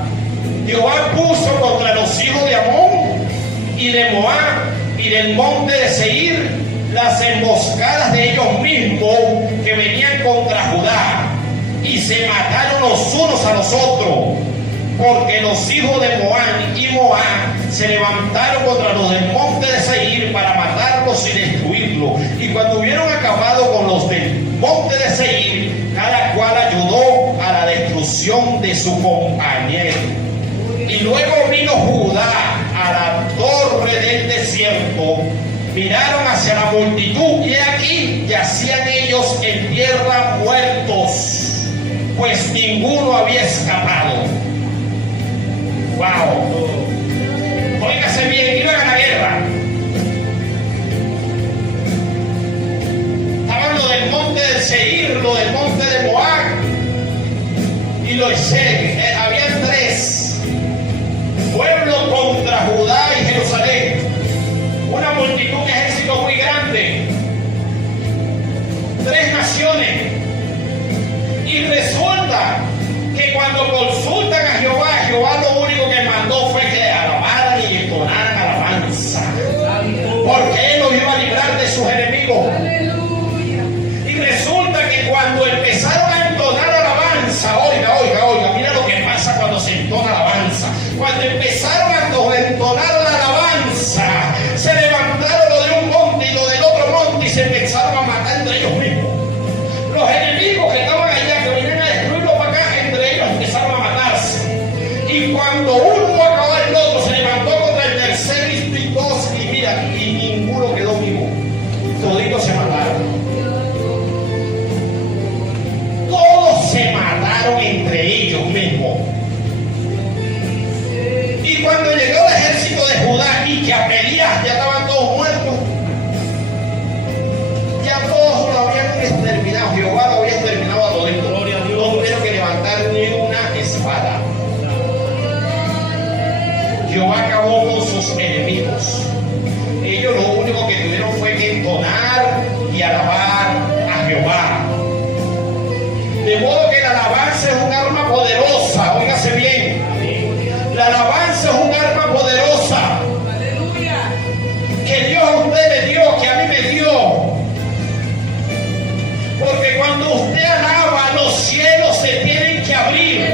Jehová puso contra los hijos de Amón y de Moab y del monte de Seir las emboscadas de ellos mismos que venían contra Judá, y se mataron los unos a los otros, porque los hijos de Moab y Moab se levantaron contra los del monte de Seir para matarlos y destruirlos. Y cuando hubieron acabado con los del monte de Seir, cada cual ayudó a la destrucción de su compañero. Y luego vino Judá a la torre del desierto, miraron hacia la multitud, y aquí yacían ellos en tierra muertos, pues ninguno había escapado. ¡Wow! Óigase bien, iban a la guerra. Estaban lo del monte del Seir, lo del monte de Moab, y habían tres pueblos contra Judá y Jerusalén, una multitud, un ejército muy grande, tres naciones. Y resulta que cuando consultan a Jehová, Jehová lo único que mandó fue que le alabaran y entonaran alabanza, porque Él los iba a librar de sus enemigos. Y resulta que cuando empezaron a entonar alabanza, oiga, mira lo que pasa cuando se entona alabanza. Cuando empezaron a entonar la alabanza, se levantaron lo de un monte y lo del otro monte y se empezaron a matar entre ellos mismos. Los enemigos que estaban allá, que venían a destruirlo para acá, entre ellos empezaron a matarse. Y cuando uno acabó el otro, se levantó contra el tercero y dos, y mira, y ninguno quedó vivo. Toditos se mataron. Todos se mataron entre ellos mismos. Y cuando llegó el ejército de Judá y que a Elías ya estaban todos muertos, ya todos lo habían exterminado, Jehová lo había exterminado a todos. No tuvieron que levantar ni una espada. Jehová acabó con sus enemigos. Ellos lo único que tuvieron fue que entonar y alabar a Jehová. De modo que la alabanza es un arma poderosa, óigase bien. La alabanza es un arma poderosa que Dios a usted le dio, que a mí me dio. Porque cuando usted alaba, los cielos se tienen que abrir.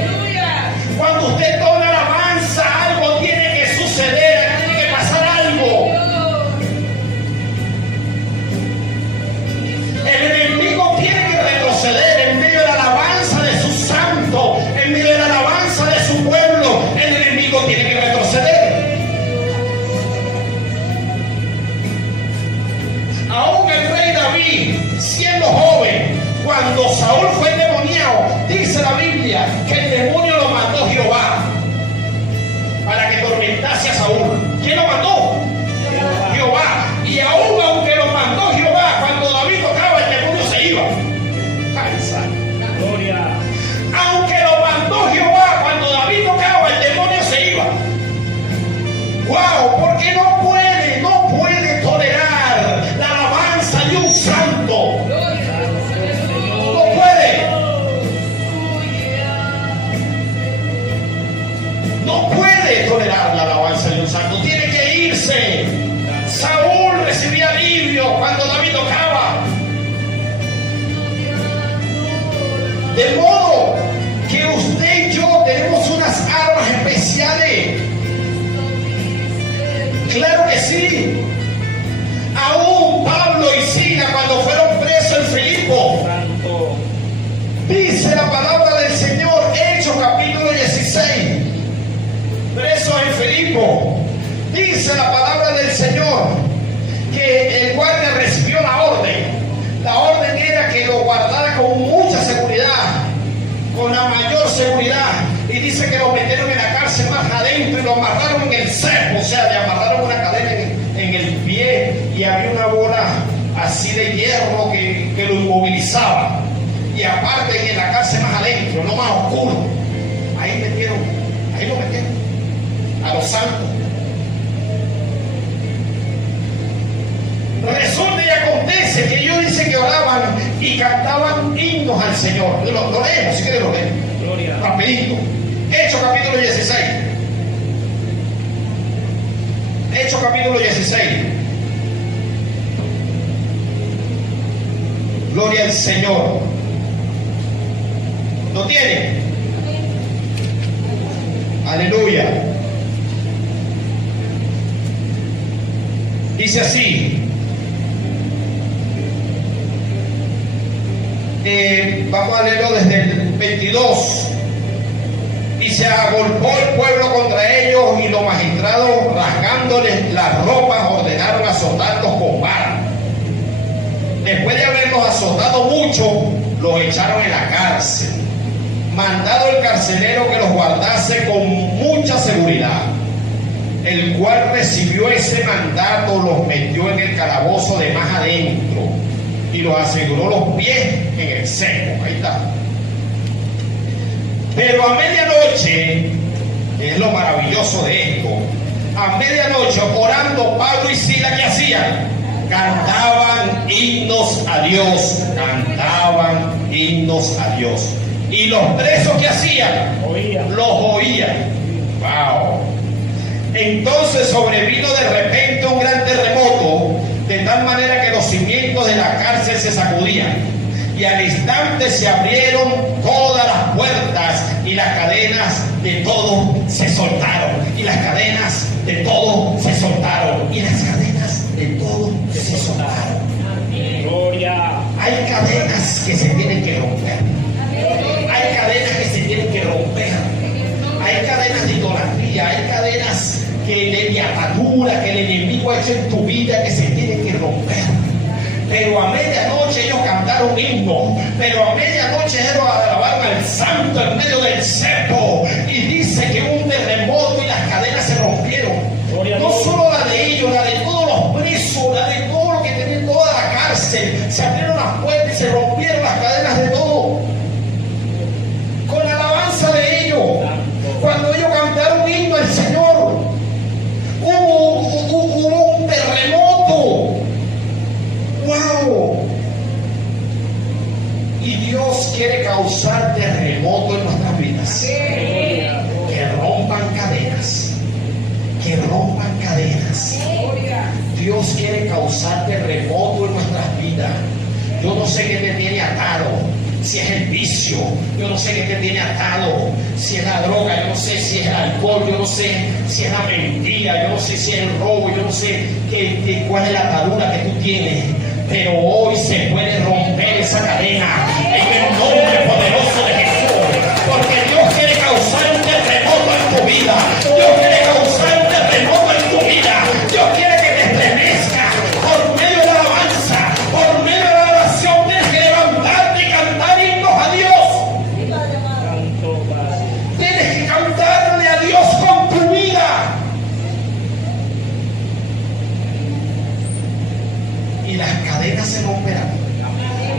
Cuando usted toma alabanza, algo tiene que suceder, tiene que pasar algo. El enemigo tiene que retroceder en medio de la alabanza de sus santos, en medio de la alabanza de su pueblo. El enemigo tiene que retroceder. Aún el rey David, siendo joven, cuando Saúl fue endemoniado, dice la Biblia que el demonio lo mandó Jehová para que atormentase a Saúl. ¿Quién lo mandó? Jehová. Y aún aunque lo mandó Jehová, cuando David tocaba, el demonio se iba. Gloria. Aunque lo mandó Jehová, cuando David tocaba, el demonio se iba. ¡Wow! Porque no puede tolerar la alabanza de un santo. No puede. No puede tolerar la alabanza de un santo. Tiene que irse. Saúl recibía alivio cuando David tocaba. De modo que usted y yo tenemos unas armas especiales. Claro que sí. Aún Pablo y Silas, cuando fueron presos en Filipo, dice la palabra del Señor, Hechos capítulo 16, presos en Filipo, dice la palabra del Señor que el guardia recibió la orden. La orden era que lo guardara con mucha seguridad, con la mayor seguridad. Y dice que lo metieron en la cárcel más adentro y lo amarraron en el cepo, o sea, le amarraron una cadena en el pie y había una bola así de hierro que lo inmovilizaba. Y aparte en la cárcel más adentro, no más oscuro, ahí lo metieron a los santos. Resulta y acontece que ellos dicen que oraban y cantaban himnos al Señor. Lo leemos, si quieren lo leemos. Rapidito. Hechos capítulo 16. Hechos capítulo 16. Gloria al Señor. ¿Lo tiene? Aleluya. Dice así. Vamos a leerlo desde el 22. Y se agolpó el pueblo contra ellos y los magistrados, rasgándoles las ropas, ordenaron azotarlos con vara. Después de haberlos azotado mucho, los echaron en la cárcel, mandado el carcelero que los guardase con mucha seguridad, el cual recibió ese mandato, los metió en el calabozo de más adentro y los aseguró los pies en el cepo. Ahí está. Pero a medianoche, que es lo maravilloso de esto, a medianoche, orando Pablo y Silas, ¿qué hacían? Cantaban himnos a Dios, cantaban himnos a Dios. Y los presos, ¿qué hacían? Los oían. Wow. Entonces sobrevino de repente un gran terremoto, de tal manera que los cimientos de la cárcel se sacudían, y al instante se abrieron todas las puertas, y las cadenas de todo se soltaron, y las cadenas de todo se soltaron, y las cadenas de todo se soltaron. Gloria. Hay cadenas que se tienen que romper. Hay cadenas que se tienen que romper. Hay cadenas de idolatría, hay cadenas de atadura que el enemigo ha hecho en tu vida que se tienen que romper. Pero a medianoche ellos cantaron himno, pero a medianoche ellos alabaron al Santo en medio del cepo, y dice que hubo un terremoto y las cadenas se rompieron. No solo la de ellos, la de todos los presos, la de todo lo que tenían, toda la cárcel. Se abrieron las puertas y se rompieron las cadenas de todo. Con la alabanza de ellos, cuando ellos cantaron himno al Señor, hubo un terremoto. ¡Wow! Y Dios quiere causar terremoto en nuestras vidas. Que rompan cadenas. Que rompan cadenas. Dios quiere causar terremoto en nuestras vidas. Yo no sé qué te tiene atado. Si es el vicio, yo no sé qué te tiene atado. Si es la droga, yo no sé si es el alcohol, yo no sé si es la mentira, yo no sé si es el robo, yo no sé cuál es la atadura que tú tienes. Pero hoy se puede romper esa cadena en el nombre poderoso de Jesús, porque Dios quiere causar un terremoto en tu vida. Dios quiere causar un terremoto en tu vida. Dios quiere que te estremezca por medio de la alabanza, por medio de la oración. Tienes que levantarte y cantar himnos a Dios. Tienes que cantarle a Dios con tu vida. Y las cadenas se romperán.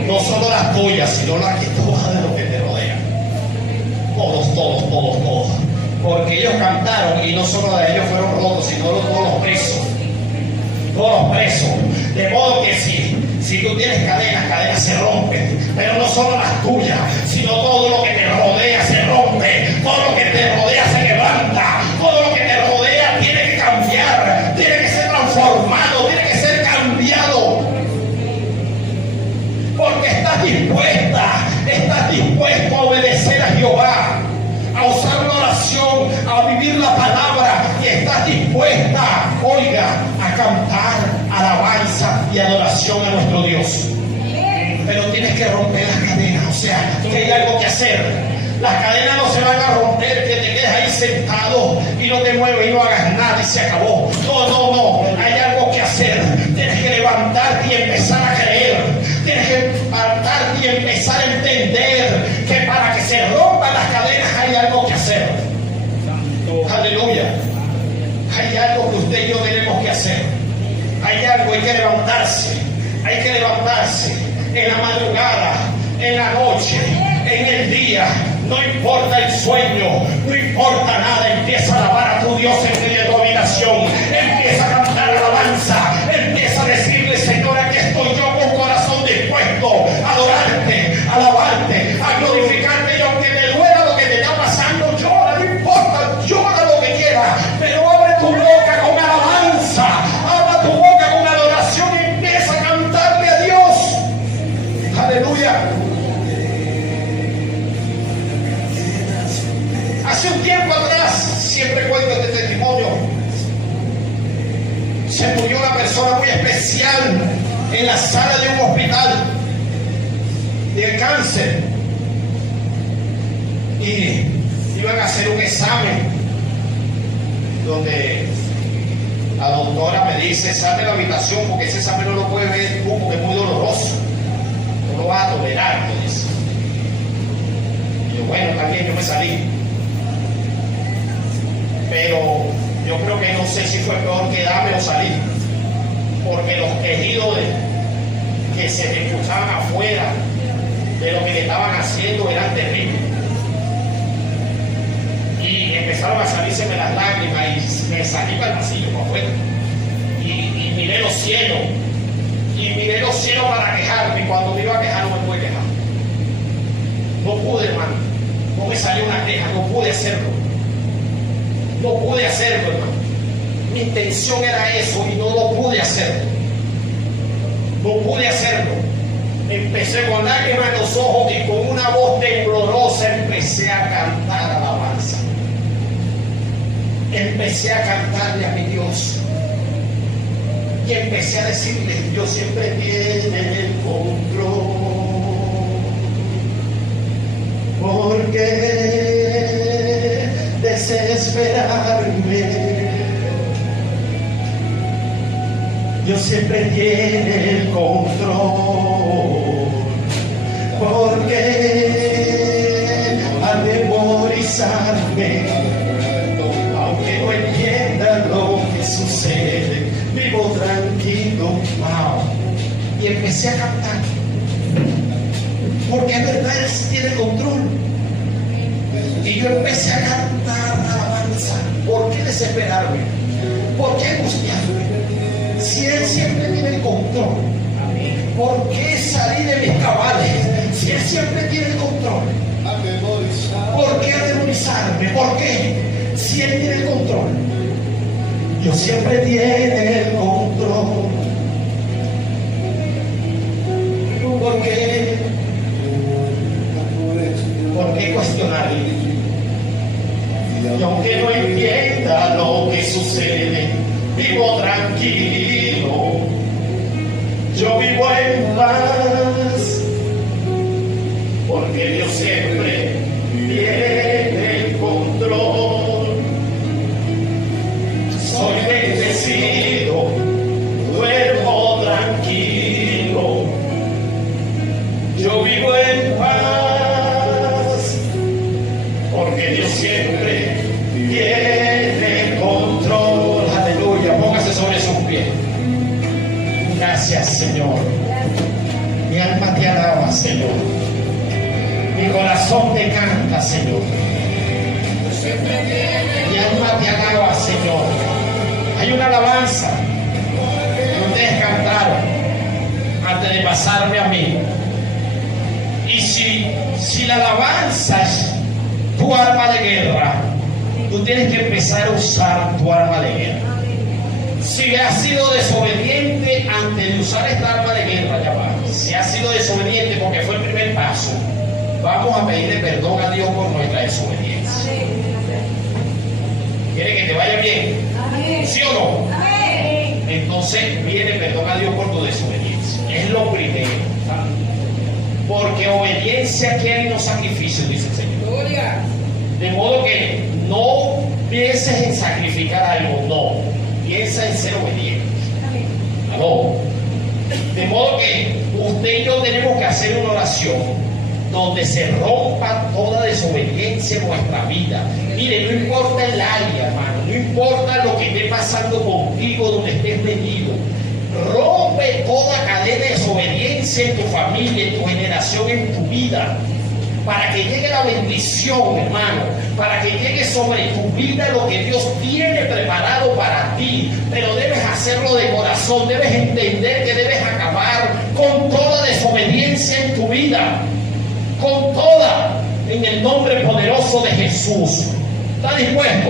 No solo las tuyas, sino las que todas de los que te rodean. Todos. Porque ellos cantaron y no solo de ellos fueron rotos, sino todos los presos. Todos los presos. De modo que si tú tienes cadenas se rompen. Pero no solo las tuyas, sino todo lo que te rodea se rompe. Todo lo que te rodea se levanta. Todo lo que te rodea tiene que cambiar. Tiene que ser transformado. Tiene que ser cambiado. Porque estás dispuesto a obedecer a Jehová, a usar la oración, a vivir la palabra, y estás dispuesta, oiga, a cantar alabanza y adoración a nuestro Dios. Pero tienes que romper las cadenas, o sea, que hay algo que hacer. Las cadenas no se van a romper, que te quedes ahí sentado y no te mueves y no hagas nada y se acabó. No, hay algo que hacer. Tienes que levantarte y empezar a creer. Tienes que levantarte y empezar a entender que para que se rompan las cadenas hay algo que hacer. Aleluya. Hay algo que usted y yo tenemos que hacer. Hay que levantarse. Hay que levantarse en la madrugada, en la noche, en el día. No importa el sueño, no importa nada. Empieza a alabar a tu Dios en medio de tu habitación. Empieza a cantar alabanza. Empieza a decirle: Señor, aquí estoy yo con corazón dispuesto a adorarte, a alabarte, a glorificarte. Y aunque te duela lo que te está pasando, llora, no importa, llora lo que quieras. Pero abre tu boca con alabanza, abre tu boca con adoración y empieza a cantarle a Dios. Aleluya. Hace un tiempo atrás, siempre cuento este testimonio, se murió una persona muy especial en la sala de un hospital de cáncer, y iban a hacer un examen donde la doctora me dice: sal de la habitación porque ese examen no lo puedes ver tú porque es muy doloroso, no lo vas a tolerar, me dice. Y yo, bueno, también yo me salí. Pero yo creo que no sé si fue peor quedarme o salir, porque los quejidos que se me escuchaban afuera de lo que le estaban haciendo eran terribles. empezaron a salírseme las lágrimas y me salí para el pasillo, para afuera. Y miré los cielos. Y miré los cielos para quejarme. Y cuando me iba a quejar, no me pude quejar. No pude, hermano. No me salió una queja, no pude hacerlo. No pude hacerlo, hermano. Mi intención era eso y no lo pude hacer. No pude hacerlo. Empecé con lágrimas en los ojos y con una voz temblorosa empecé a cantar alabanza. Empecé a cantarle a mi Dios. Y empecé a decirle, Dios siempre tiene el control. ¿Por qué desesperarme? Dios siempre tiene el control. ¿Por qué atemorizarme? Aunque no entienda lo que sucede, vivo tranquilo. Wow. Y empecé a cantar. Porque es verdad, Él tiene control. Y yo empecé a cantar alabanza. ¿Por qué desesperarme? ¿Por qué angustiarme? Si Él siempre tiene el control. ¿Por qué salir de mis cabales? Si Él siempre tiene el control. ¿Por qué atemorizarme? ¿Por qué? Si Él tiene el control. Dios siempre tiene el control. ¿Por qué? ¿Por qué cuestionarle? Y aunque no entienda lo que sucede, vivo tranquilo. Yo vivo en paz, porque Dios siempre tiene el control. Soy bendecido, duermo tranquilo. Yo vivo en paz, porque Dios siempre tiene el control. Aleluya, póngase sobre sus pies. Gracias, Señor. Mi alma te alaba, Señor. Mi corazón te canta, Señor. Mi alma te alaba, Señor. Hay una alabanza que ustedes cantaron antes de pasarme a mí. Y si la alabanza es tu arma de guerra, tú tienes que empezar a usar tu arma de guerra. Si has sido desobediente antes de usar esta arma de guerra, ya va. Si has sido desobediente porque fue el primer paso, vamos a pedirle perdón a Dios por nuestra desobediencia. ¿Quiere que te vaya bien? ¿Sí o no? Entonces pide perdón a Dios por tu desobediencia. Es lo primero. Porque obediencia quiere y no sacrificio, dice el Señor. De modo que no pienses en sacrificar algo, no. Piensa en ser obediente. ¿Aló? De modo que usted y yo tenemos que hacer una oración donde se rompa toda desobediencia en nuestra vida. Mire, no importa el área, hermano, no importa lo que esté pasando contigo, donde estés metido. Rompe toda cadena de desobediencia en tu familia, en tu generación, en tu vida. Para que llegue la bendición, hermano, para que llegue sobre tu vida lo que Dios tiene preparado para ti. Pero debes hacerlo de corazón, debes entender que debes acabar con toda desobediencia en tu vida. Con toda, en el nombre poderoso de Jesús. ¿Está dispuesto?